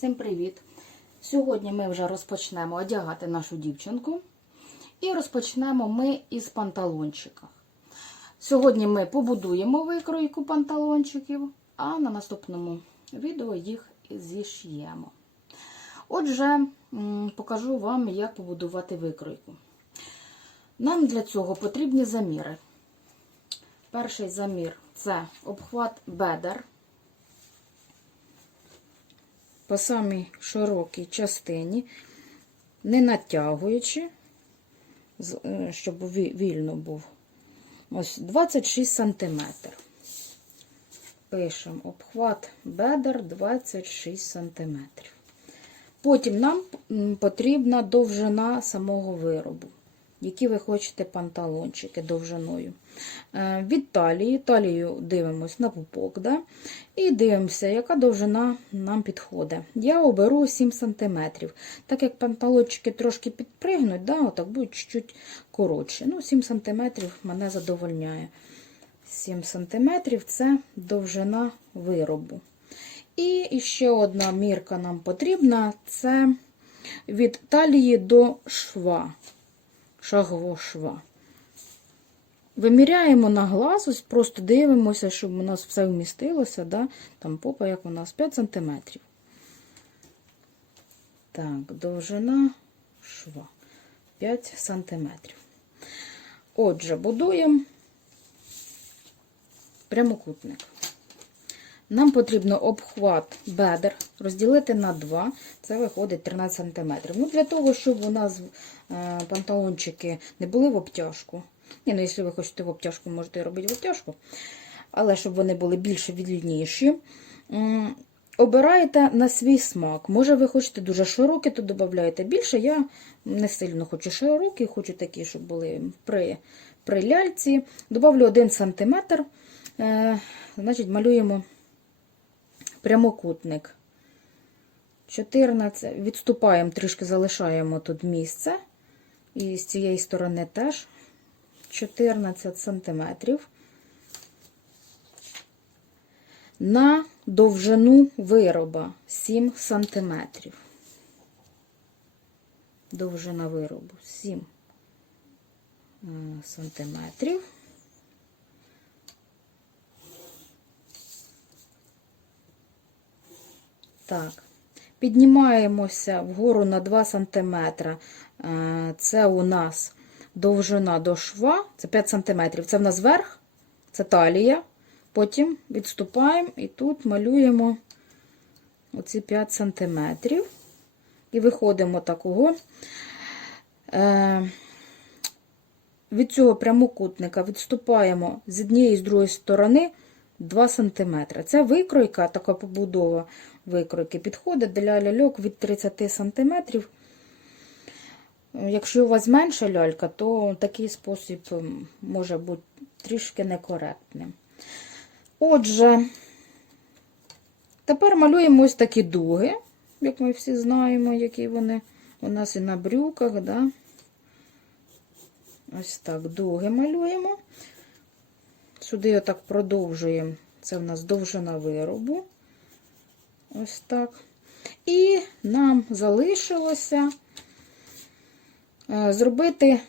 Всім привіт! Сьогодні ми вже розпочнемо одягати нашу дівчинку. І розпочнемо ми із панталончика. Сьогодні ми побудуємо викройку панталончиків, а на наступному відео їх зіш'ємо. Отже, покажу вам, як побудувати викройку. Нам для цього потрібні заміри. Перший замір це обхват бедер по самій широкій частині, не натягуючи, е, щоб вільно був. Ось 26 см. Пишемо обхват бедер 26 см. Потім нам потрібна довжина самого виробу, які ви хочете панталончики довжиною. Е, Від талії, талію дивимося на пупок, да? і дивимося, яка довжина нам підходить. Я оберу 7 см. Так як панталончики трошки підпригнуть, да, отак будуть чуть коротше. Ну, 7 см мене задовольняє. 7 см це довжина виробу. І ще одна мірка нам потрібна це від талії до шва, шагового шва. Виміряємо на глаз, ось просто дивимося, щоб у нас все вмістилося, да? там попа, як у нас 5 см. Так, довжина шва 5 см. Отже, будуємо прямокутник. Нам потрібно обхват бедер розділити на 2, це виходить 13 см. Ну, Для того, щоб у нас е, панталончики не були в обтяжку. Ні, ну, Якщо ви хочете в обтяжку, можете робити в обтяжку. Але щоб вони були більш відлюдніші. м, Обираєте на свій смак. Може, ви хочете дуже широкі, то додаєте більше. Я не сильно хочу широкі, хочу такі, щоб були при, при ляльці. Добавлю 1 см. Е, значить, малюємо прямокутник. 14. Відступаємо, трішки залишаємо тут місце. І з цієї сторони теж 14 сантиметрів. На довжину вироба 7 сантиметрів. Довжина виробу 7 е, Так, піднімаємося вгору на 2 см. Це у нас довжина до шва, це 5 см. Це в нас верх, це талія. Потім відступаємо і тут малюємо оці 5 см. І виходимо такого. Е, Від цього прямокутника відступаємо з однієї і з другої сторони 2 см. Це викройка, така побудова викройки підходить для ляльок від 30 см. Якщо у вас менша лялька, то такий спосіб може бути трішки некоректним. Отже, тепер малюємо ось такі дуги, як ми всі знаємо, які вони у нас і на брюках. Да? Ось так дуги малюємо. Сюди отак продовжуємо. Це в нас довжина виробу. Ось так. І нам залишилося е, зробити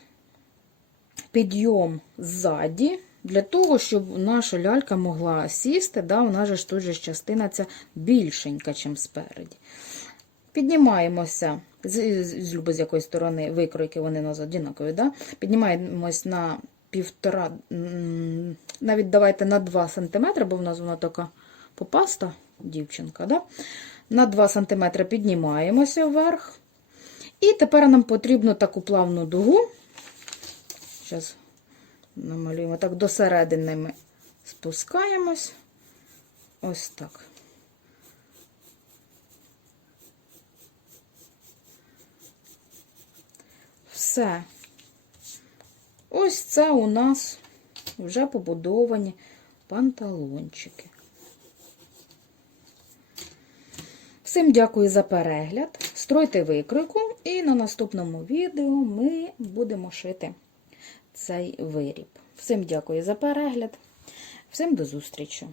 підйом ззаді, для того, щоб наша лялька могла сісти, да, у ж тут же частина ця більшенька, ніж спереді. Піднімаємося, з, з, з з якої сторони викройки, вони у нас однакові, да? піднімаємось на півтора, навіть давайте на 2 см, бо в нас вона така попаста дівчинка. Да? На 2 см піднімаємося вверх. І тепер нам потрібно таку плавну дугу. Зараз намалюємо так до середини ми спускаємось. Ось так. Все. Ось це у нас вже побудовані панталончики. Всім дякую за перегляд. Стройте викройку, і на наступному відео ми будемо шити цей виріб. Всім дякую за перегляд. Всім до зустрічі!